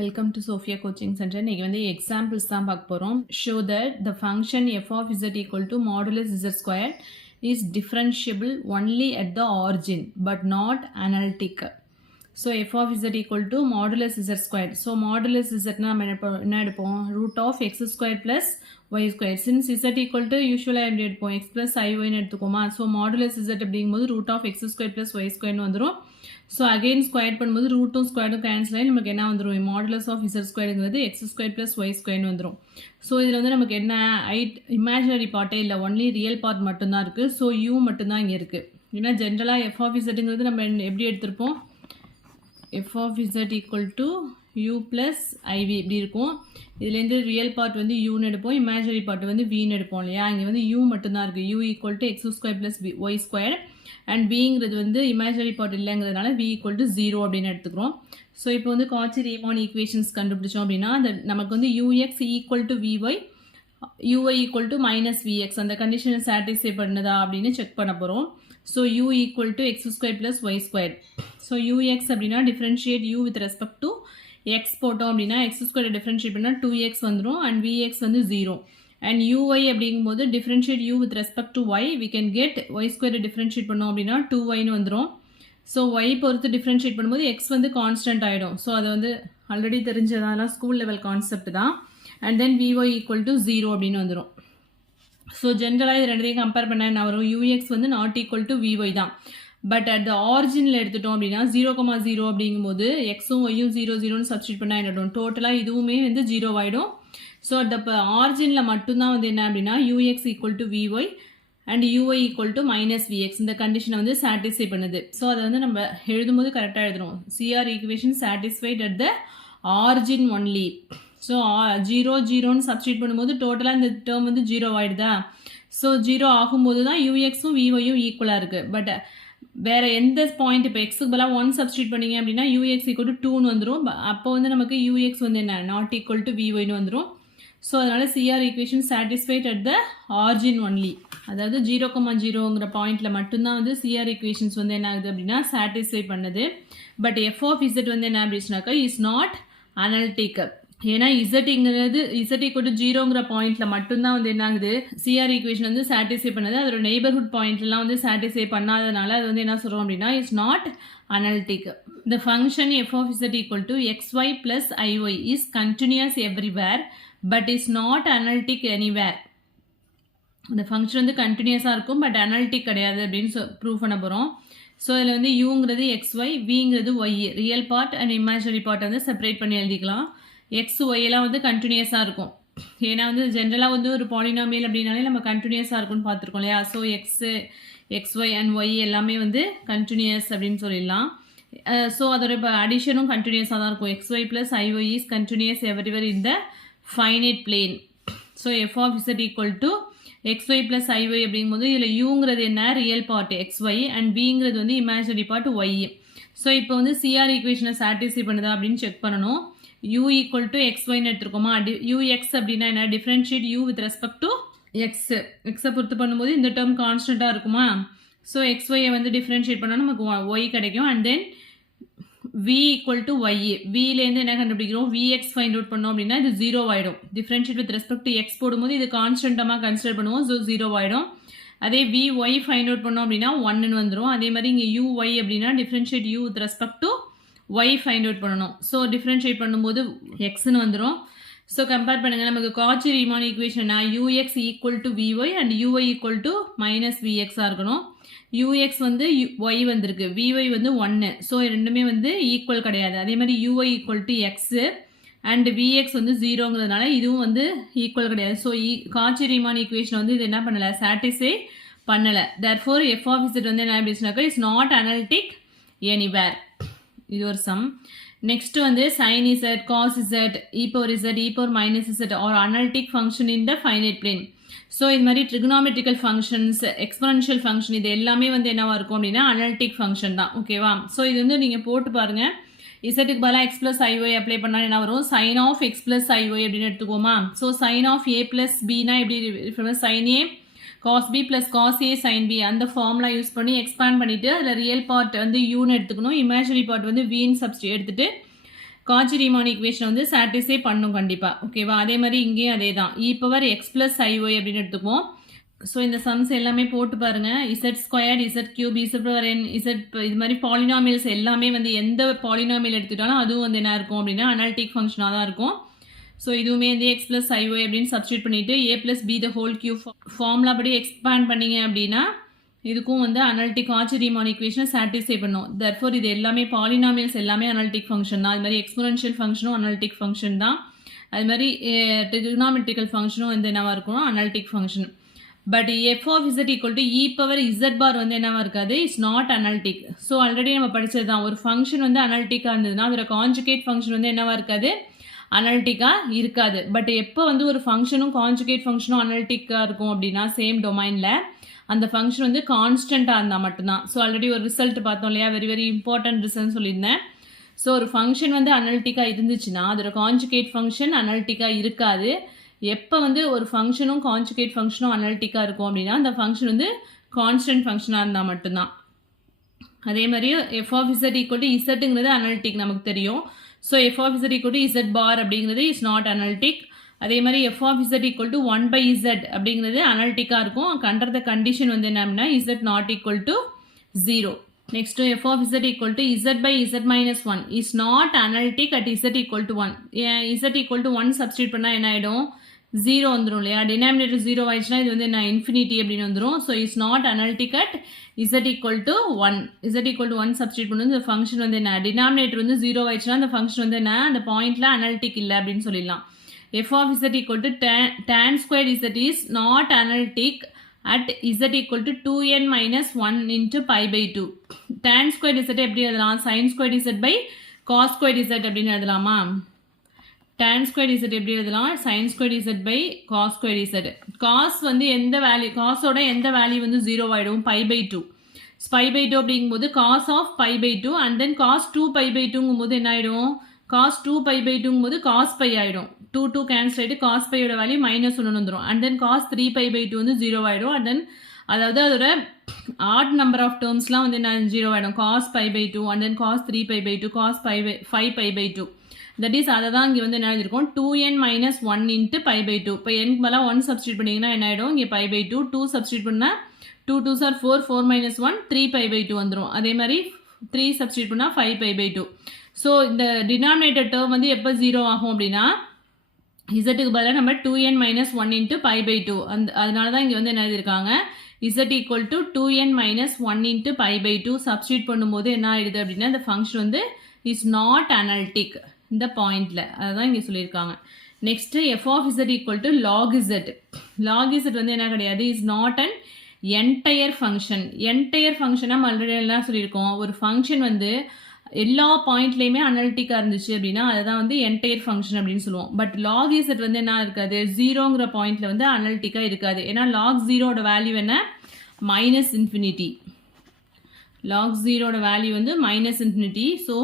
Welcome to Sophia Coaching Center. இன்னைக்கு வந்து examples தான் பார்க்க போகிறோம். Show that the function f of z equal to modulus z squared is differentiable only at the origin but not analytic. So f of z equal to modulus z squared. So modulus z நம்ம என்ன எடுப்போம்? root of x squared plus y squared. Since z equal to usually எப்படி எடுப்போம்? x plus iy ன்னு எடுத்துக்கோமா? So modulus z அப்படிங்கும்போது root of x squared plus y squared வந்துரும். So again square பண்ணும்போது ரூட்டும் ஸ்கொயரும் கேன்சல் ஆகி நமக்கு என்ன வந்துடும்? மாடுலஸ் ஆஃப் இசட் ஸ்கொயருங்கிறது எக்ஸ் ஸ்கொயர் ப்ளஸ் ஒய் ஸ்கொயர்னு வந்துடும். ஸோ இதில் வந்து நமக்கு என்ன இமேஜினரி பார்ட்டே இல்லை, ஒன்லி ரியல் பார்ட் மட்டும்தான் இருக்குது. ஸோ யூ மட்டும்தான் இங்கே இருக்குது. ஏன்னா ஜென்ரலாக எஃப் ஆஃப் இசட்டுங்கிறது நம்ம எப்படி எடுத்திருப்போம்? F of Z equal to U plus IV இப்படி இருக்கும். இதுலேருந்து ரியல் பார்ட் வந்து யூன்னு எடுப்போம், இமேஜினரி பார்ட் வந்து வின்னு எடுப்போம் இல்லையா? இங்கே வந்து யூ மட்டும்தான் இருக்குது. U equal to X square plus Y square and விங்கிறது வந்து இமேஜினரி பார்ட் இல்லைங்கிறதுனால வி ஈக்குவல் டு 0 அப்படின்னு எடுத்துக்கிறோம். ஸோ இப்போ வந்து காச்சி-ரீமான் ஈக்குவேஷன்ஸ் கண்டுபிடிச்சோம் அப்படின்னா நமக்கு வந்து UX equal to VY, UI equal to minus VX அந்த கண்டிஷனை சாட்டிஸ்ஃபை பண்ணுதா அப்படின்னு செக் பண்ண போகிறோம். So U equal to X square plus Y square. So UX அப்படின்னா differentiate you with respect to X போட்டோம் அப்படின்னா எக்ஸ் ஸ்கொயரை டிஃப்ரென்ஷியேட் பண்ணால் 2x வந்துடும் அண்ட் விஎக்ஸ் வந்து 0. அண்ட் யூஐ அப்படிங்கும்போது differentiate you with respect to y we can get y ஸ்கொயரை differentiate பண்ணோம் அப்படின்னா 2yன்னு வந்துடும். ஸோ ஒய் பொறுத்து டிஃப்ரென்ஷியேட் பண்ணும்போது எக்ஸ் வந்து கான்ஸ்டன்ட் ஆகிடும். ஸோ அது வந்து ஆல்ரெடி தெரிஞ்சதெல்லாம் ஸ்கூல் லெவல் கான்செப்ட் தான். And then v y equal to 0 அப்படின்னு வந்துடும். ஸோ ஜென்ரலாக இது ரெண்டையும் கம்பேர் பண்ண என்ன வரும்? யூஎக்ஸ் வந்து நாட் ஈக்குவல் டு விஒய் தான். பட் அட் த ஆரிஜினில் எடுத்துட்டோம் அப்படின்னா 0,0 அப்படிங்கும்போது எக்ஸும் ஒய்யும் 0,0ன்னு சப்ஸ்டியூட் பண்ணால் என்னடும்? டோட்டலாக இதுவுமே வந்து 0 ஆகிடும். ஸோ அந்த ஆரிஜினில் மட்டும்தான் வந்து என்ன அப்படின்னா UX equal to v y and UI equal to minus VX இந்த கண்டிஷனை வந்து சாட்டிஸ்ஃபை பண்ணுது. ஸோ அதை வந்து நம்ம எழுதும்போது கரெக்டாக எழுதுறோம். CR equation satisfied at the origin only. So 0,0ன்னு சப்ஸ்டியூட் பண்ணும்போது டோட்டலாக இந்த டேர்ம் வந்து 0 ஆகிடுதா? ஸோ 0 ஆகும்போது தான் யூஎக்ஸும் விஒயும் ஈக்குவலாக இருக்குது. பட் வேறு எந்த பாயிண்ட் இப்போ எக்ஸுக்கு பதிலாக 1 சப்ஸ்டியூட் பண்ணிங்க அப்படின்னா யூஎக்ஸ் ஈக்குவல் டு 2ன்னு வந்துடும். அப்போ வந்து நமக்கு யூஎக்ஸ் வந்து என்ன நாட் ஈக்குவல் டு விஒய்னு வந்துடும். ஸோ அதனால் CR equation satisfied at the origin only. அதாவது 0,0ங்கிற பாயிண்டில் மட்டும்தான் வந்து சிஆர் ஈக்குவேஷன்ஸ் வந்து என்ன ஆகுது அப்படின்னா சாட்டிஸ்ஃபை பண்ணுது. பட் எஃப் ஆஃப் இசட் வந்து என்ன அப்படின்னாக்கா இஸ் நாட் அனலிட்டிக். ஏன்னா இசட்ங்கிறது இசட் ஈக்குவல் டு 0ங்கிற பாயிண்ட்ல மட்டும்தான் வந்து என்ன ஆகுது சிஆர் ஈக்குவேஷன் வந்து சாட்டிஸ்ஃபை பண்ணுது. அதோட நெய்பர்ஹுட் பாயிண்ட்லாம் வந்து சாட்டிஸ்ஃபை பண்ணாதனால அது வந்து என்ன சொல்கிறோம் அப்படின்னா is not analytic. The function f of z equal to xy plus iy is continuous everywhere but is not analytic anywhere. இந்த ஃபங்க்ஷன் வந்து கண்டினியூஸாக இருக்கும் பட் அனாலிட்டிக் கிடையாது அப்படின்னு ப்ரூவ் பண்ண போகிறோம். ஸோ இதில் வந்து யூங்கிறது எக்ஸ்ஒய், விங்கிறது y, real part and imaginary part வந்து செப்பரேட் பண்ணி எழுதிக்கலாம். எக்ஸ் ஒய்யெல்லாம் வந்து கண்டினியூஸாக இருக்கும். ஏன்னா வந்து ஜென்ரலாக வந்து ஒரு பாலினாமியல் அப்படின்னாலே நம்ம கண்டினியூஸாக இருக்கும்னு பார்த்துருக்கோம் இல்லையா? ஸோ எக்ஸ்ஒய் அண்ட் ஒய் எல்லாமே வந்து கண்டினியூஸ் அப்படின்னு சொல்லிடலாம். ஸோ அதோட இப்போ அடிஷனும் கண்டினியூஸாக தான் இருக்கும். X y plus i y is continuous everywhere in the finite plane. So F of Z equal to xy plus iy அப்படிங்கும்போது இதில் யூங்கிறது என்ன ரியல் பார்ட் xy அண்ட் விங்கிறது வந்து இமேஜினரி பார்ட் y. ஸோ இப்போ வந்து சிஆர் ஈக்குவேஷனை சாட்டிஸ்ஃபை பண்ணுதா அப்படின்னு செக் பண்ணணும். u ஈக்குவல் டு எக்ஸ்ஒய்னு எடுத்துருக்கோமா? யூஎக்ஸ் அப்படின்னா என்ன? Differentiate you with respect to எக்ஸை பொறுத்து பண்ணும்போது இந்த டேர்ம் கான்ஸ்டண்ட்டாக இருக்குமா? ஸோ எக்ஸ்ஒய்யை வந்து டிஃப்ரென்ஷியேட் பண்ணால் நமக்கு ஒய் கிடைக்கும். And then v equal to y, விலேருந்து என்ன கண்டுபிடிக்கிறோம்? விஎக்ஸ் ஃபைண்ட் அவுட் பண்ணோம் அப்படின்னா இது 0 ஆகிடும். Differentiate with respect to X போடும்போது இது கான்ஸ்டன்டமாக கன்சிடர் பண்ணுவோம். ஸோ 0 ஆகிடும். அதே வி ஒய் ஃபைண்ட் அவுட் பண்ணோம் அப்படின்னா 1ன்னு வந்துடும். அதே மாதிரி இங்கே யூ ஒய் அப்படின்னா differentiate you with respect to Y find out பண்ணணும். ஸோ டிஃப்ரென்ஷியேட் பண்ணும்போது எக்ஸ்ன்னு வந்துடும். ஸோ கம்பேர் பண்ணுங்கள். நமக்கு காச்சி-ரீமான் ஈக்குவேஷன்னா u x equal to v y and u y equal to minus விஎக்ஸாக இருக்கணும். யூஎக்ஸ் வந்து ஒய் வந்திருக்கு, விஒய் வந்து 1. ஸோ ரெண்டுமே வந்து ஈக்குவல் கிடையாது. அதே மாதிரி UY equal to x and v x வந்து 0ங்கிறதுனால இதுவும் வந்து ஈக்குவல் கிடையாது. ஸோ காச்சி-ரீமான் ஈக்குவேஷன் வந்து இது என்ன பண்ணலை சாட்டிஸ்ஃபை பண்ணலை. தேர்ஃபோர் எஃப் ஆஃப் இசட் வந்து என்ன அப்படின்னாக்கா இஸ் நாட் அனலிட்டிக் எனிவேர். இது ஒரு சம். நெக்ஸ்ட் வந்து sine z, cos z, e power z, e power minus z are analytic function in the finite plane. So இது மாதிரி ட்ரிகனாமெட்ரிக்கல் ஃபங்க்ஷன்ஸ், எக்ஸ்பொனன்ஷியல் ஃபங்க்ஷன் இது எல்லாமே வந்து என்னவா இருக்கும் அப்படின்னா அனலிட்டிக் ஃபங்க்ஷன் தான். ஓகேவா? ஸோ இது வந்து நீங்கள் போட்டு பாருங்கள். இசட்டுக்கு பதிலாக எக்ஸ் ப்ளஸ் ஐஒய் அப்ளை பண்ணால் என்ன வரும்? Sine of x plus i y அப்படின்னு எடுத்துக்கோமா? So sine of a plus பினா எப்படி? Sine a cos b plus cos a sine b அந்த ஃபார்முலா யூஸ் பண்ணி எக்ஸ்பேண்ட் பண்ணிவிட்டு அதில் ரியல் பார்ட் வந்து யூன்னு எடுத்துக்கணும், இமேஜினரி பார்ட் வந்து வின்னு எடுத்துகிட்டு காச்சி ரீமான் ஈக்குவேஷன் வந்து சாட்டிஸ்ஃபை பண்ணும் கண்டிப்பாக. ஓகேவா? அதே மாதிரி இங்கேயும் அதே தான். E power x plus i y அப்படின்னு எடுத்துப்போம். ஸோ இந்த சம்ஸ் எல்லாமே போட்டு பாருங்கள். Z square, z cube, z power n, z இது மாதிரி பாலினாமியல்ஸ் எல்லாமே வந்து எந்த பாலினாமியல் எடுத்துட்டாலும் அதுவும் வந்து என்ன இருக்கும் அப்படின்னா அனாலிட்டிக் ஃபங்க்ஷனாக தான் இருக்கும். ஸோ இதுவுமே வந்து எக்ஸ் ப்ளஸ் ஐஒய் அப்படின்னு சப்ஸ்டியூட் பண்ணிவிட்டு a plus b the whole cube formula படி எக்ஸ்பேண்ட் பண்ணிங்க அப்படின்னா இதுக்கும் வந்து அனாலிட்டிக் காச்சி ரீமான் ஈக்குவேஷனை சாட்டிஸ்ஃபை பண்ணும். தர்ஃபோர் இது எல்லாமே பாலினாமியல்ஸ் எல்லாமே அனாலிட்டிக் ஃபங்க்ஷன் தான். அது மாதிரி எக்ஸ்போனன்ஷியல் ஃபங்க்ஷனும் அனாலிட்டிக் ஃபங்க்ஷன் தான். அது மாதிரி ட்ரிகனாமெட்ரிக்கல் ஃபங்க்ஷனும் வந்து என்னவாக இருக்கணும், analytic function. But f of Z equal to e power z bar வந்து என்னவா இருக்காது, it's not analytic. So already நம்ம படித்தது தான், ஒரு ஃபங்க்ஷன் வந்து அனாலிட்டிக்காக இருந்ததுன்னா அதோட கான்ஜுகேட் ஃபங்க்ஷன் வந்து என்னவா இருக்காது, அனாலிட்டிக்காக இருக்காது. பட் எப்போ வந்து ஒரு ஃபங்க்ஷனும் கான்ஜுகேட் ஃபங்க்ஷனும் அனாலிட்டிக்காக இருக்கும் அப்படின்னா சேம் டொமைனில் அந்த ஃபங்க்ஷன் வந்து கான்ஸ்டண்ட்டாக இருந்தால் மட்டும்தான். ஸோ ஆல்ரெடி ஒரு ரிசல்ட் பார்த்தோம் இல்லையா, வெரி வெரி இம்பார்ட்டன்ட் ரிசல்ட் சொல்லியிருந்தேன். ஸோ ஒரு ஃபங்க்ஷன் வந்து அனாலிட்டிக்காக இருந்துச்சுன்னா அதோட கான்ஜுகேட் ஃபங்க்ஷன் அனாலிட்டிக்காக இருக்காது. எப்போ வந்து ஒரு ஃபங்க்ஷனும் கான்ஜுகேட் ஃபங்க்ஷனும் அனாலிட்டிக்காக இருக்கும் அப்படின்னா அந்த ஃபங்க்ஷன் வந்து கான்ஸ்டன்ட் ஃபங்க்ஷனாக இருந்தால் மட்டும்தான். அதே மாதிரி f of Z equal to இசட்டுங்கிறது அனாலிட்டிக் நமக்கு தெரியும். So F of Z equal to z bar அப்படிங்கிறது இஸ் நாட் அனாலிட்டிக். அதே மாதிரி f of Z equal to 1/z அப்படிங்கிறது அனாலிட்டிக்காக இருக்கும். அண்டர் த கண்டிஷன் வந்து என்ன அப்படின்னா Z not equal to 0. Next F of Z equal to Z by Z minus 1 is not analytic at Z equal to 1. Z equal to 1 substitute பண்ணால் என்ன ஆகிடும், 0 வந்துடும் இல்லையா. டினாமினேட்டர் 0 ஆயிடுச்சுன்னா இது வந்து என்ன இன்ஃபினிட்டி அப்படின்னு வந்துடும். So is not analytic at Z equal to 1. Z equal to 1 substitute பண்ணும்போது இந்த ஃபங்க்ஷன் வந்து என்ன, டினாமினேட்டர் வந்து 0 ஆயிடுச்சுன்னா அந்த ஃபங்க்ஷன் வந்து என்ன, அந்த பாயிண்ட்ல அனாலிட்டிக் இல்லை அப்படின்னு சொல்லிடலாம். f of z equal to tan squared z is not analytic at z equal to 2n minus 1 into pi by 2. tan squared z எப்படி எழுதலாம், sin squared z by cos squared z அப்படின்னு எழுதலாமா. tan squared z எப்படி எழுதலாம், sin squared z by cos squared z. cos வந்து எந்த value, காஸோட எந்த value வந்து 0 ஆகிடும், pi by 2. pi by 2 அப்படிங்கும்போது cos of pi by 2 and then cos 2 pi by 2ங்கும்போது என்ன ஆகிடும், cos 2 pi by 2ங்கும்போது cos pi ஆகிடும். 2 கேன்சல் ஆகிட்டு cos பையோட வேல்யூ மைனஸ் 1 வந்துடும். And then cos 3 pi by 2 வந்து 0 ஆகிடும். அண்ட் தென் அதாவது அதோட ஆட் நம்பர் ஆஃப் டேர்ம்ஸ்லாம் வந்து என்ன 0 ஆகிடும், cos pi by 2 and then cos 3 pi by 2 cos 5 pi by 2. That is அதை தான் இங்கே வந்து என்ன எழுதிருக்கோம், 2n minus 1 into pi by 2. இப்போ n மேலே 1 சப்ஸ்டியூட் பண்ணிங்கன்னா என்ன ஆகிடும், இங்கே pi by 2, 2 சப்ஸ்டியூட் பண்ணால் 2 2s are 4, 4 minus 1 3 pi by 2 வந்துடும். அதே மாதிரி 3 சப்ஸ்டியூட் பண்ணால் 5 pi by 2. ஸோ இந்த டினாமினேட்டர் டேர்ம் வந்து எப்போ 0 ஆகும் அப்படின்னா இசட்டுக்கு பதிலாக நம்ம 2n minus 1 into pi by 2. அதனால தான் இங்கே வந்து என்ன எழுதியிருக்காங்க, z equal to 2n minus 1 into pi by 2 substitute பண்ணும்போது என்ன ஆகிடுது அப்படின்னா இந்த ஃபங்க்ஷன் வந்து இஸ் நாட் அனாலிட்டிக் இந்த பாயிண்டில். அதுதான் இங்கே சொல்லியிருக்காங்க. Next F of z equal to log z. log z வந்து என்ன கிடையாது, is not an entire function. Entire ஃபங்க்ஷனாக நம்ம ஆல்ரெடி எல்லாம் சொல்லியிருக்கோம், ஒரு ஃபங்க்ஷன் வந்து எல்லா பாயிண்ட்லேயுமே அனாலிட்டிக்காக இருந்துச்சு அப்படின்னா அதுதான் வந்து என்டையர் ஃபங்க்ஷன் அப்படின்னு சொல்லுவோம். பட் லாக் இசட் வந்து என்ன இருக்காது, 0ங்கிற பாயிண்ட்ல வந்து அனாலிட்டிக்காக இருக்காது. ஏன்னா லாக் 0ஓட வேல்யூ என்ன, மைனஸ் இன்ஃபினிட்டி. லாக் 0ஓட வேல்யூ வந்து மைனஸ் இன்ஃபினிட்டி. ஸோ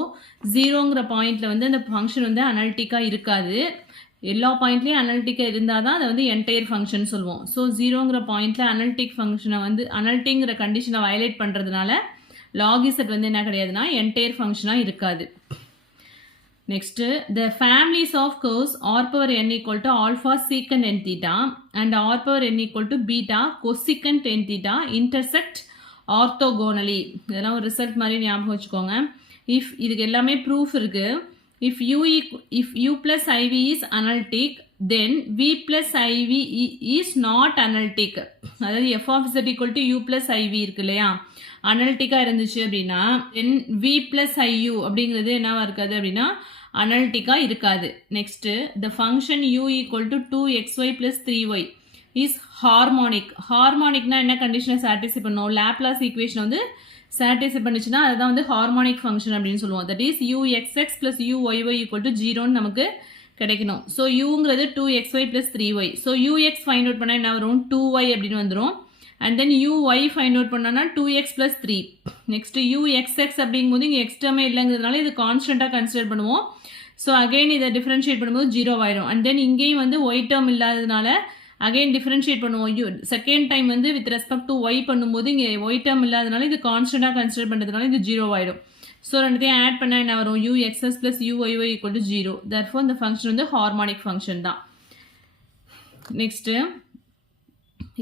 0ங்கிற பாயிண்ட்ல வந்து அந்த ஃபங்க்ஷன் வந்து அனாலிட்டிக்காக இருக்காது. எல்லா பாயிண்ட்லேயும் அனாலிட்டிக்காக இருந்தால் தான் அதை வந்து என்டையர் ஃபங்க்ஷன் சொல்லுவோம். ஸோ 0ங்கிற பாயிண்ட்ல அனாலிட்டிக் ஃபங்க்ஷனை வந்து அனாலிட்டிங்கிற கண்டிஷனை வயலேட் பண்ணுறதுனால log z வந்து என்ன கிடையாதுன்னா என்டையர் ஃபங்க்ஷனாக இருக்காது. Next the families of curves r power n equal to alpha secant n theta and r power n equal to beta cosecant n theta intersect orthogonally. இதெல்லாம் ஒரு ரிசல்ட் மாதிரி ஞாபகம் வச்சுக்கோங்க. இதுக்கு எல்லாமே ப்ரூஃப் இருக்கு. if u plus iv is analytic then v plus iv is not analytic. அதாவது f of z equal to u plus iv இருக்கு இல்லையா, அனாலிட்டிக்காக இருந்துச்சு அப்படின்னா தென் வி ப்ளஸ் ஐயூ அப்படிங்கிறது என்னவா இருக்காது அப்படின்னா அனாலிட்டிக்காக இருக்காது. Next the function u equal to 2xy plus 3y is harmonic. ஹார்மோனிக்னா என்ன கண்டிஷனை சாட்டிஸ்ஃபை பண்ணும், லாப்லாஸ் ஈக்குவேஷன் வந்து சாட்டிஸ்ஃபை பண்ணிச்சுன்னா அதுதான் வந்து ஹார்மோனிக் ஃபங்க்ஷன் அப்படின்னு சொல்லுவோம். That is u x x plus u y y equal to 0ன்னு நமக்கு கிடைக்கணும். ஸோ யூங்கிறது 2xy plus 3y. So u x find out பண்ணால் என்ன வரும், 2y அப்படின்னு வந்துடும். And then uy find out பண்ணோன்னா 2x ப்ளஸ் 3. நெக்ஸ்ட்டு uxx அப்படிங்கும்போது இங்கே எக்ஸ்ட்ராமே இல்லைங்கிறதுனால இது கான்ஸ்டண்ட்டாக கன்சிடர் பண்ணுவோம். ஸோ அகெயின் இதை டிஃப்ரென்ஷியேட் பண்ணும்போது 0 ஆயிடும். அண்ட் தென் இங்கேயும் வந்து ஒய் டேர்ம் இல்லாததுனால அகெயின் டிஃப்ரென்ஷியேட் பண்ணுவோம். செகண்ட் டைம் வந்து வித் ரெஸ்பெக்ட் டு ஒய் பண்ணும்போது இங்கே ஒய் டேர்ம் இல்லாததுனால இது கான்ஸ்டண்ட்டாக கன்சிடர் பண்ணுறதுனால இது 0 ஆயிடும். ஸோ ரெண்டுத்தையும் ஆட் பண்ணால் என்ன வரும் uxs plus uyy equal to 0. therefore இந்த ஃபங்க்ஷன் வந்து ஹார்மானிக் ஃபங்க்ஷன் தான். நெக்ஸ்ட்டு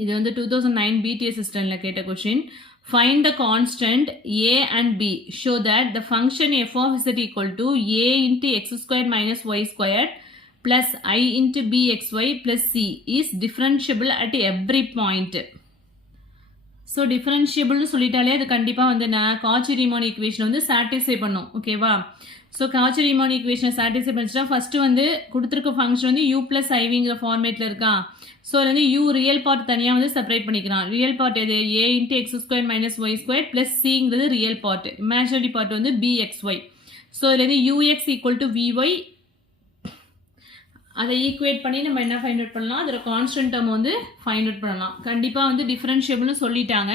இது வந்து 2009 BTS சிஸ்டமில் கேட்ட question. Find the constant a and b. Show that the function f of z equal to a into x squared minus y squared plus I into bxy plus c is differentiable at every point. So டிஃபரன்ஷியபிள்னு சொல்லிட்டாலே அது கண்டிப்பாக வந்து நான் காச்சி-ரீமான் equation வந்து satisfy பண்ணும். ஓகேவா? So காச்சி-ரீமான் ஈக்குவேஷனை சாட்டிஸ்ஃபை பண்ணிச்சுன்னா ஃபஸ்ட்டு வந்து கொடுத்துருக்க ஃபங்க்ஷன் வந்து u ப்ளஸ் ஐவிங்கிற ஃபார்மேட்டில் இருக்கா. ஸோ அது வந்து u ரியல் பார்ட் தனியாக வந்து செப்பரேட் பண்ணிக்கலாம். ரியல் பார்ட் எது a into x square minus Y square plus சிங்கிறது ரியல் பார்ட். இமேஜினரி பார்ட் வந்து bxy. ஸோ இதுல வந்து ux ஈக்குவல் டு vy அதை ஈக்குவேட் பண்ணி நம்ம என்ன ஃபைண்ட் அவுட் பண்ணலாம், அதோட கான்ஸ்டன்ட் டேர்ம் வந்து ஃபைண்ட் அவுட் பண்ணலாம். கண்டிப்பாக வந்து டிஃபரன்ஷியபிள்னு சொல்லிட்டாங்க.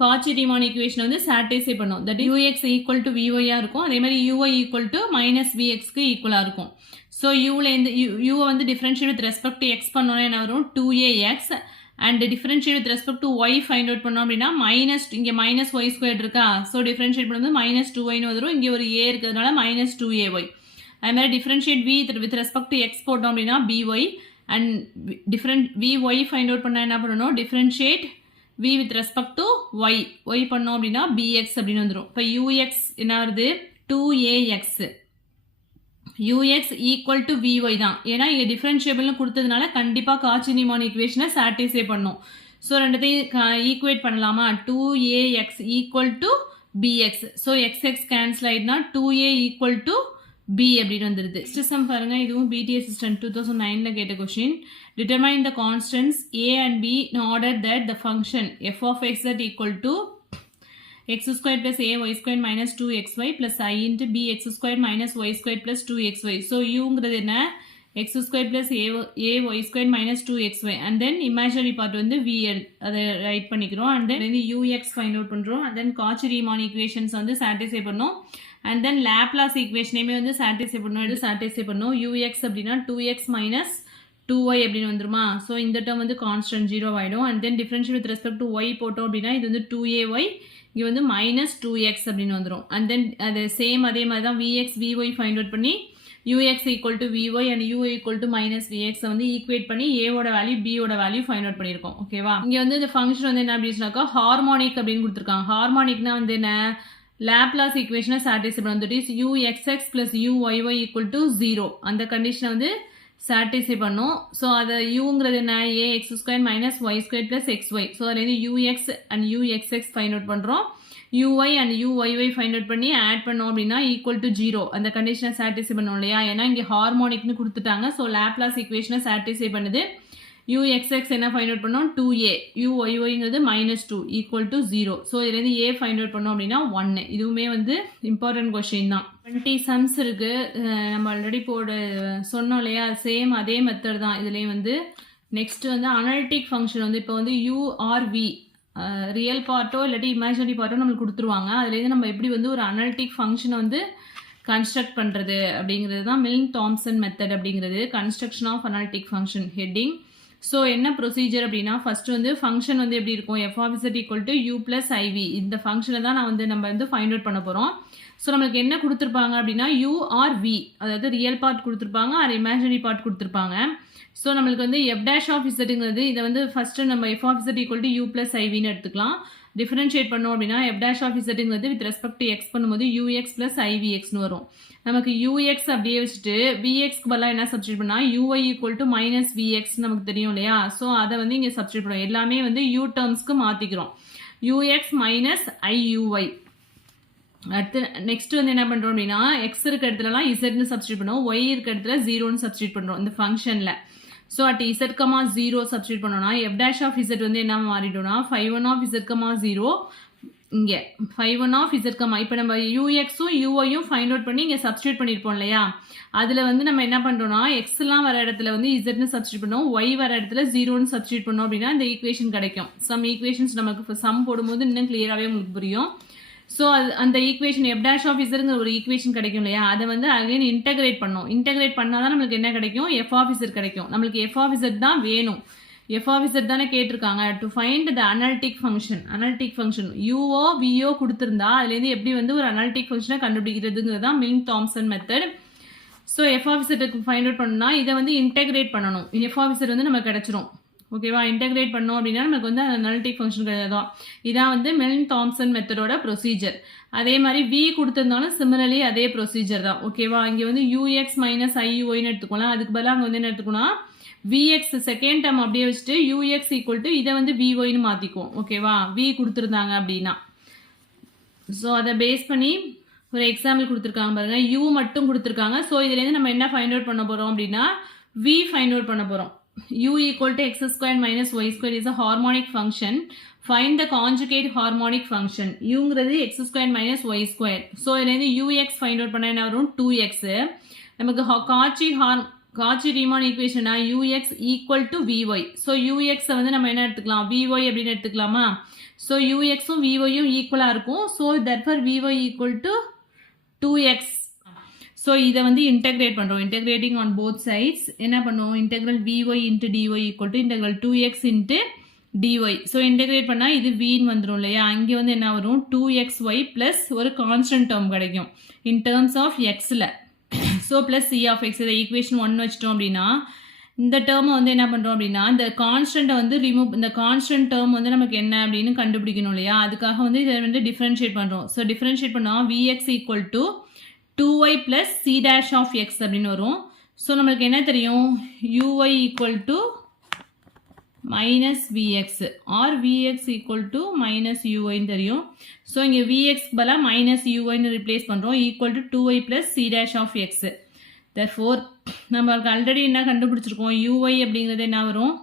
காச்சி-ரீமான் ஈக்குவேஷன் வந்து சாட்டிஸ்ஃபை பண்ணும். தட் ux ஈக்குவல் டு vyயாக இருக்கும். அதே மாதிரி uy ஈக்குவல் டு மைனஸ் vxக்கு ஈக்குவலாக இருக்கும். ஸோ யூவில் இந்த யூவை வந்து differentiate with respect to X பண்ணோன்னா என்ன வரும் 2ax and differentiate with respect to Y find out பண்ணோம் அப்படின்னா மைனஸ் இங்கே மைனஸ் ஒய் ஸ்கொயர் இருக்கா. ஸோ டிஃபரன்ஷியேட் பண்ணும்போது மைனஸ் 2yன்னு வரும். இங்கே ஒரு a இருக்கிறதுனால மைனஸ் 2ay. அது மாதிரி differentiate v with respect to X போட்டோம் அப்படின்னா by and vy find out பண்ணால் என்ன பண்ணணும் differentiate v with respect to y பண்ணோம் அப்படின்னா bx அப்படின்னு வந்துடும். இப்போ ux என்ன வருது 2ax ux equal to vy தான். ஏன்னா இங்கே டிஃபரன்ஷியபிள்னு கொடுத்ததுனால கண்டிப்பாக காச்சி-ரீமான் ஈக்குவேஷனை சாட்டிஸ்ஃபை பண்ணும். ஸோ ரெண்டுத்தையும் ஈக்குவேட் பண்ணலாமா 2ax equal to bx. So xx cancel ஆகிடுனா 2a ஈக்குவல் டு b அப்படின்னு வந்துடுது. நெக்ஸ்ட் சம் பாருங்க. இதுவும் BTS சிஸ்டம் 2009ல கேட்ட question. Determine the constants a and b in order that the function f of x is equal to x squared plus a y squared minus 2xy plus I into b x squared minus y squared plus 2xy. So uங்கிறது என்ன x squared plus a y squared minus 2xy and then imaginary part வந்து v அதை right பண்ணிக்கிறோம். and then ux find out பண்ணுறோம். and then காச்சி-ரீமான் equations வந்து satisfy பண்ணோம். and then Laplace ஈக்குவேஷனையுமே வந்து satisfy பண்ணும். ux அப்படின்னா 2x minus 2y அப்படின்னு வந்துருமா. ஸோ இந்த டேர்ம் வந்து கான்ஸ்டன்ட் 0 ஆகிடும். and then differential with respect to y போட்டோம் அப்படின்னா இது வந்து 2ay இங்கே வந்து மைனஸ் 2x அப்படின்னு வந்துடும். and then அது சேம் அதே மாதிரி தான் vx vy ஃபைண்ட் அவுட் பண்ணி ux equal to vy and uy equal to minus vx வந்து ஈக்குவேட் பண்ணி ஏவோட வேல்யூ பியோட வேல்யூ ஃபைண்ட் அவுட் பண்ணியிருக்கோம். ஓகேவா? இங்கே வந்து இந்த ஃபங்க்ஷன் வந்து என்ன அப்படின்னாக்கா ஹார்மானிக் அப்படின்னு கொடுத்துருக்காங்க. ஹார்மானிக்னா வந்து என்ன லாப்லாஸ் ஈக்குவேஷனை சாட்டிஸ்ஃபை பண்ணும். uxx plus uyy equal to 0 அந்த கண்டிஷனை வந்து சாட்டிஸ்ஃபை பண்ணும். ஸோ அதை யூங்கிறது என்ன ax square minus Y square plus xy. So அதில் வந்து ux and uxx find out பண்ணுறோம். uy and uyy find out பண்ணி ஆட் பண்ணோம் அப்படின்னா ஈக்குவல் டு 0 அந்த கண்டிஷனை சாட்டிஸ்ஃபை பண்ணும் இல்லையா. ஏன்னா இங்கே ஹார்மோனிக்னு கொடுத்துட்டாங்க. ஸோ லாப்லாஸ் ஈக்குவேஷனை சாட்டிஸ்ஃபை பண்ணுது. uxx என்ன ஃபைண்ட் அவுட் பண்ணோம் 2a uyy-ங்கிறது மைனஸ் 2 ஈக்குவல் டு 0. ஸோ இதுலேருந்து a ஃபைண்ட் அவுட் பண்ணோம் அப்படின்னா 1. இதுவுமே வந்து இம்பார்ட்டன்ட் கொஸ்டின் தான். 20 சம்ஸ் இருக்கு. நம்ம ஆல்ரெடி சொன்னோம் இல்லையா சேம் அதே மெத்தட் தான் இதுலேயும் வந்து. நெக்ஸ்ட் வந்து அனலிட்டிக் ஃபங்க்ஷன் வந்து இப்போ வந்து u or v ரியல் பார்ட்டோ இல்லாட்டி இமேஜினரி பார்ட்டோ நம்மளுக்கு கொடுத்துருவாங்க. அதுலேருந்து நம்ம எப்படி வந்து ஒரு அனலிட்டிக் ஃபங்க்ஷனை வந்து கன்ஸ்ட்ரக்ட் பண்ணுறது அப்படிங்கிறது தான் மில்ன் தாம்சன் மெத்தட் அப்படிங்கிறது. Construction of analytic function heading. So என்ன ப்ரொசீஜர் அப்படின்னா ஃபர்ஸ்ட் வந்து ஃபங்க்ஷன் வந்து எப்படி இருக்கும் f of z equal to u plus iv. இந்த ஃபங்க்ஷனை தான் நம்ம வந்து ஃபைண்ட் அவுட் பண்ண போகிறோம். ஸோ நம்மளுக்கு என்ன கொடுத்துருப்பாங்க அப்படின்னா u or v அதாவது ரியல் பார்ட் கொடுத்துருப்பாங்க ஆர் இமேஜினரி பார்ட் கொடுத்துருப்பாங்க. ஸோ நம்மளுக்கு வந்து f dash of zங்கிறது இதை வந்து ஃபஸ்ட்டு நம்ம f of z equal to u plus ivன்னு எடுத்துக்கலாம். டிஃபரன்ஷியேட் பண்ணோம் அப்படின்னா f dash of zங்கிறது வித் ரெஸ்பெக்ட் டு எக்ஸ் பண்ணும்போது ux plus ivxன்னு வரும். நமக்கு ux அப்படியே வச்சுட்டு vxக்கு பதிலாக என்ன சப்ஸ்டியூட் பண்ணால் uy equal to minus vx நமக்கு தெரியும் இல்லையா. ஸோ அதை வந்து இங்கே சப்ஸ்டியூட் பண்ணுவோம். எல்லாமே வந்து u டேர்ம்ஸ்க்கு மாற்றிக்கிறோம். ux minus iuy. அடுத்து நெக்ஸ்ட் வந்து என்ன பண்ணுறோம் அப்படின்னா எக்ஸ் இருக்க இடத்துலலாம் இசட்னு சப்ஸ்டியூட் பண்ணுவோம். ஒய் இருக்க இடத்துல 0ன்னு சப்ஸ்டியூட் பண்ணுறோம் இந்த ஃபங்க்ஷனில். ஸோ அட் z, 0 சப்ஸ்டியூட் பண்ணோம்னா f dash of z வந்து என்ன மாறிடும்னா 5 of z, 0 இங்கே 5 of z, இப்போ நம்ம யூஎக்ஸும் யூஐயும் ஃபைண்ட் அவுட் பண்ணி இங்கே சப்ஸ்டியூட் பண்ணியிருப்போம் இல்லையா. அதில் வந்து நம்ம என்ன பண்ணுறோம்னா எக்ஸ்லாம் வர இடத்துல வந்து இசட்னு சப்ஸ்டியூட் பண்ணோம். ஒய் வர இடத்துல 0ன்னு சப்ஸ்டியூட் பண்ணோம் அப்படின்னா இந்த ஈக்குவேஷன் கிடைக்கும். சம் ஈக்குவேஷன்ஸ் நமக்கு சம் போடும்போது இன்னும் கிளியராகவே உங்களுக்கு புரியும். ஸோ அந்த ஈக்குவேஷன் f dash of zங்கிற ஒரு ஈக்குவேஷன் கிடைக்கும் இல்லையா. அதை வந்து அகைன் இன்டகிரேட் பண்ணோம். இன்டகிரேட் பண்ணால் தான் நம்மளுக்கு என்ன கிடைக்கும் f of z கிடைக்கும். நம்மளுக்கு f of z தான் வேணும். எஃப் ஆஃப் இசட் தானே கேட்டிருக்காங்க. To find the analytic function u o v o கொடுத்துருந்தா அதுலேருந்து எப்படி வந்து ஒரு அனாலிட்டிக் ஃபங்க்ஷனை கண்டுபிடிக்கிறதுங்கிறது தான் Milne Thomson method. So F of இசட்டுக்கு ஃபைண்ட் அவுட் பண்ணணும்னா இதை வந்து இன்டெகிரேட் பண்ணணும். எஃப் ஆஃப் இசட் வந்து நமக்கு கிடச்சிரும். ஓகேவா, இன்டெகிரேட் பண்ணோம் அப்படின்னா நமக்கு வந்து அனாலிட்டிக் ஃபங்க்ஷன் கிடையாது. இதான் வந்து மில்லிங் தாம்சன் மெத்தடோட ப்ரொசீஜர். அதே மாதிரி வி கொடுத்துருந்தாலும் சிமிலர்லி அதே ப்ரொசீஜர் தான். ஓகேவா, இங்கே வந்து யூஎக்ஸ் மைனஸ் ஐயூஒய்னு எடுத்துக்கலாம். அதுக்கு பதிலாக அங்கே வந்து என்ன எடுத்துக்கணும், விஎக்ஸ் செகண்ட் டேர்ம் அப்படியே வச்சுட்டு யூஎக்ஸ் ஈக்குவல் டு இதை வந்து விஒய்னு மாற்றிக்குவோம். ஓகேவா, வி கொடுத்துருந்தாங்க அப்படின்னா. ஸோ அதை பேஸ் பண்ணி ஒரு எக்ஸாம்பிள் கொடுத்துருக்காங்க பாருங்க, யூ மட்டும் கொடுத்துருக்காங்க. ஸோ இதுலேருந்து நம்ம என்ன ஃபைண்ட் அவுட் பண்ண போகிறோம் அப்படின்னா வி ஃபைண்ட் அவுட் பண்ண போகிறோம். u equal to x squared minus y squared is a harmonic function. Find the conjugate harmonic function. uங்கிறது x squared minus y squared. So இதுலேருந்து ux find out பண்ண என்ன வரும் 2x. நமக்கு காச்சி ரீமான் ஈக்குவேஷனா ux equal to vy. So ux வந்து நம்ம என்ன எடுத்துக்கலாம் vy அப்படின்னு எடுத்துக்கலாமா. So uxும் vyயும் ஈக்குவலாக இருக்கும். So therefore vy equal to 2x. So இதை வந்து இன்டெகிரேட் பண்ணுறோம். இன்டெகிரேட்டிங் ஆன் போத் சைட்ஸ் என்ன பண்ணுவோம், integral vy into dy equal to integral 2x into dy. So integrate பண்ணால் இது வின்னு வந்துடும் இல்லையா. அங்கே வந்து என்ன வரும் 2xy ப்ளஸ் ஒரு கான்ஸ்டன்ட் டேர்ம் கிடைக்கும் இன் டேர்ம்ஸ் ஆஃப் எக்ஸில். So plus C of X. இதை ஈக்குவேஷன் 1 வச்சிட்டோம் அப்படின்னா இந்த டேர்மை வந்து என்ன பண்ணுறோம் அப்படின்னா இந்த கான்ஸ்டன்ட்டை வந்து இந்த கான்ஸ்டன்ட் டேர்ம் வந்து நமக்கு என்ன அப்படின்னு கண்டுபிடிக்கணும் இல்லையா. அதுக்காக வந்து இதை வந்து டிஃப்ரென்ஷியேட் பண்ணுறோம். ஸோ டிஃப்ரென்ஷியேட் பண்ணால் vx equal to 2y plus c dash of x அப்படின்னு வரும். ஸோ நம்மளுக்கு என்ன தெரியும், uy equal to minus vx or vx equal to minus uy தெரியும். ஸோ இங்கே vx பதிலாக minus uy replace பண்ணுறோம் equal to 2y plus c dash of x. therefore நம்மளுக்கு ஆல்ரெடி என்ன கண்டுபிடிச்சிருக்கோம், uy அப்படிங்கிறது என்ன வரும்,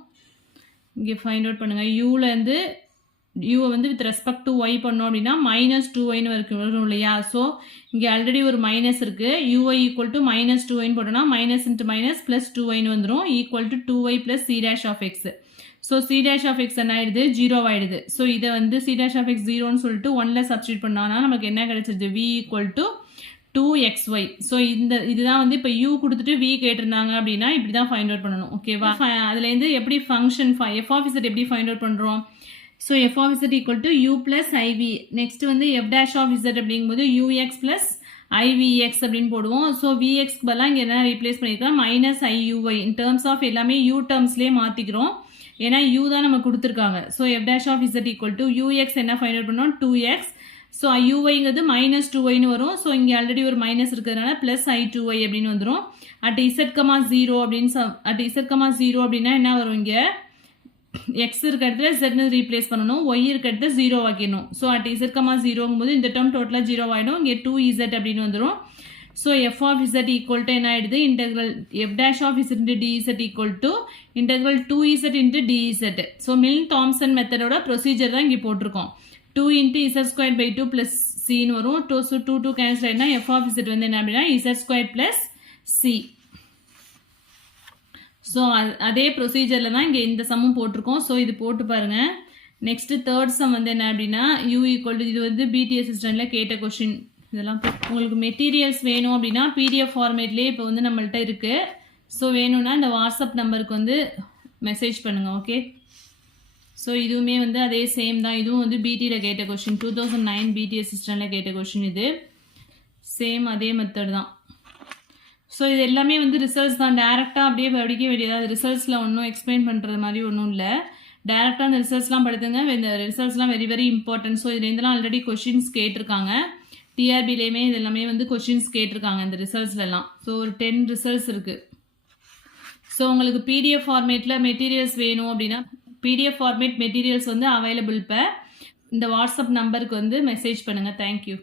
இங்கே ஃபைண்ட் அவுட் பண்ணுங்கள். யூலேருந்து யூவை வந்து வித் ரெஸ்பெக்ட் டு ஒய் பண்ணோம் அப்படின்னா மைனஸ் 2yன்னு வரும் இல்லையா. ஸோ இங்கே ஆல்ரெடி ஒரு மைனஸ் இருக்குது. யூஐ ஈக்குவல் டு மைனஸ் 2yன்னு போட்டோம்னா மைனஸ் இன்ட்டு மைனஸ் ப்ளஸ் 2yன்னு வந்துடும் equal to 2y plus C dash of X. So C dash of X என்ன ஆயிடுது, 0 ஆயிடுது. ஸோ இதை வந்து சி டேஷ் ஆஃப் எக்ஸ் 0ன்னு சொல்லிட்டு 1ல் சப்ஸ்டியூட் பண்ணோம்னா நமக்கு என்ன கிடைச்சிருது, v equal to 2xy. So இதுதான் வந்து இப்போ u கொடுத்துட்டு v கேட்டிருந்தாங்க அப்படின்னா இப்படி தான் ஃபைண்ட் அவுட் பண்ணணும். ஓகேவா, அதுலேருந்து எப்படி ஃபங்க்ஷன் எஃப் ஆஃப் இசட் எப்படி ஃபைண்ட் அவுட் பண்ணுறோம். So F of Z equal to U plus I V. Next வந்து எஃப் டேஷ் ஆஃப் இசட் அப்படிங்கும்போது யூஎக்ஸ் ப்ளஸ் ஐவிஎக்ஸ் அப்படின்னு போடுவோம். ஸோ விஎக்ஸ்க்கு பதிலாக இங்கே என்ன ரீப்ளேஸ் பண்ணியிருக்கோம் minus I U Y. In terms of எல்லாமே யூ டேர்ம்ஸ்லேயே மாற்றிக்கிறோம் ஏன்னா யூ தான் நம்ம கொடுத்துருக்காங்க. So F dash of Z equal to U X என்ன ஃபைண்ட் அவுட் பண்ணோம் 2x. ஸோ ஐயூஒய்ங்கிறது மைனஸ் 2yன்னு வரும். ஸோ இங்கே ஆல்ரெடி ஒரு மைனஸ் இருக்கிறதுனால ப்ளஸ் I2y அப்படின்னு வந்துடும். அட் இசட்கமா 0 அப்படின்னு அப்படின்னா என்ன வரும், இங்கே எக்ஸ் இருக்க இடத்துல ஜெட்னு ரீப்ளேஸ் பண்ணணும், ஒய் இருக்க இடத்துல 0 வைக்கணும். ஸோ அட் இசட்கமா 0ங்கும் போது இந்த டேர்ம் டோட்டலாக 0 ஆகிடும். இங்கே 2z அப்படின்னு வந்துடும். So F of Z equal to என்ன ஆகிடுது, integral f dash of z into d z equal to integral 2z into d z. So Milne Thomson மெத்தடோட ப்ரொசீஜர் தான் இங்கே போட்டிருக்கோம். 2 into z square by 2 plus சின்னு வரும். 2 கேன்சல் ஆகிடுனா எஃப் ஆஃப் இசட் வந்து என்ன அப்படின்னா z square plus c. So அதே ப்ரொசீஜரில் தான் இங்கே இந்த சம்மும் போட்டிருக்கோம். ஸோ இது போட்டு பாருங்கள். நெக்ஸ்ட்டு தேர்ட் சம் வந்து என்ன அப்படின்னா யூ ஈக்குவல் டு, இது வந்து பிடி அசிஸ்டண்ட்டில் கேட்ட கொஷின். இதெல்லாம் உங்களுக்கு மெட்டீரியல்ஸ் வேணும் அப்படின்னா பிடிஎஃப் ஃபார்மேட்லேயே இப்போ வந்து நம்மள்ட்ட இருக்குது. ஸோ வேணும்னா இந்த வாட்ஸ்அப் நம்பருக்கு வந்து மெசேஜ் பண்ணுங்கள். ஓகே, ஸோ இதுவுமே வந்து அதே சேம் தான். இதுவும் வந்து பிடியில் கேட்ட கொஷின், 2009 பிடி அசிஸ்டண்ட்டில் கேட்ட கொஷின். இது சேம் அதே மெத்தட் தான். ஸோ இது எல்லாமே வந்து ரிசல்ட்ஸ் தான். டேரெக்டாக அப்படியே படிக்க வேண்டியது. ரிசல்ட்ஸில் ஒன்றும் எக்ஸ்பிளைன் பண்ணுறது மாதிரி ஒன்றும் இல்லை. டேரெக்டாக அந்த ரிசல்ட்ஸ்லாம் படுத்துங்க. இந்த ரிசல்ட்ஸ்லாம் வெரி வெரி இம்பார்ட்டன்ட். ஸோ இதுலேருந்துலாம் ஆல்ரெடி கொஷின்ஸ் கேட்டிருக்காங்க. டிஆர்பிலேயுமே இது எல்லாமே வந்து கொஷின்ஸ் கேட்டிருக்காங்க இந்த ரிசல்ட்ஸ்லாம். ஸோ ஒரு 10 ரிசல்ட்ஸ் இருக்குது. ஸோ உங்களுக்கு பிடிஎஃப் ஃபார்மேட்டில் மெட்டீரியல்ஸ் வேணும் அப்படின்னா பிடிஎஃப் ஃபார்மேட் மெட்டீரியல்ஸ் வந்து அவைலபிள். இப்போ இந்த வாட்ஸ்அப் நம்பருக்கு வந்து மெசேஜ் பண்ணுங்கள். தேங்க்யூ.